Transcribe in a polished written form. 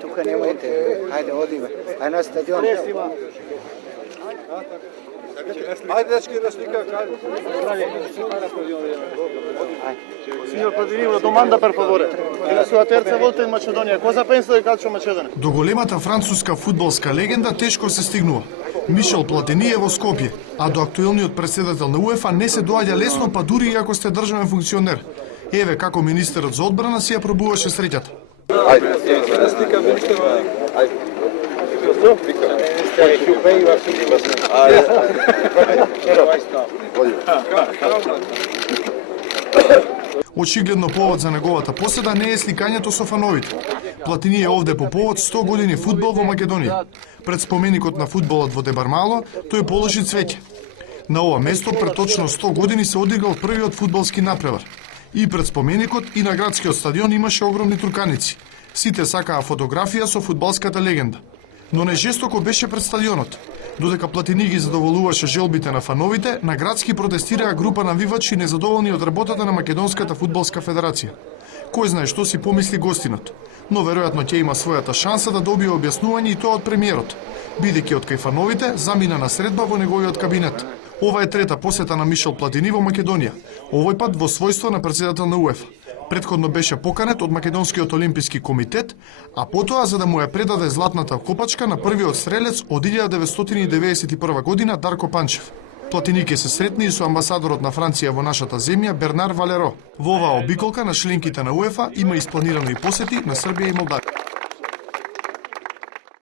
Тука немојте. Хајде, одиме. Ај на стадион. Ајде, дечки, да слика, кај. Signor Platini, domanda per favore. È la sua terza volta in Macedonia. Cosa pensa del calcio macedone? До големата француска фудбалска легенда тешко се стигнува. Мишел Платини е во Скопје, а до актуелниот претседател на УЕФА не се доаѓа лесно, па дури и ако сте државен функционер. Еве како министерот за одбрана си ја пробуваше среќата. Ајде, да слика, министерот. Ајде. Очигледно повод за неговата поседа не е сликањето со фановите. Платини е овде по повод 100 години фудбал во Македонија. Пред споменикот на фудбалот во Дебармало, тој положи цвеќе. На ова место пред точно 100 години се одиграл првиот фудбалски напревар. И пред споменикот и на градскиот стадион имаше огромни труканици. Сите сакаа фотографија со фудбалската легенда. Но не жестоко беше пред стадионот. Додека Платини ги задоволуваше желбите на фановите, на градски протестираа група навивачи незадоволни од работата на Македонската фудбалска федерација. Кој знае што си помисли гостинот, но веројатно ќе има својата шанса да добие објаснување и тоа од премиерот, бидејќи од кај фановите замина на средба во неговиот кабинет. Ова е трета посета на Мишел Платини во Македонија, овој пат во својство на претседател на УЕФА. Предходно беше поканет од Македонскиот олимписки комитет, а потоа за да му ја предаде златната копачка на првиот стрелец од 1991 година Дарко Панчев. Платини ќе се сретни и со амбасадорот на Франција во нашата земја Бернар Валеро. Во оваа обиколка на членките на УЕФА има испланирано и посети на Србија и Молдавија.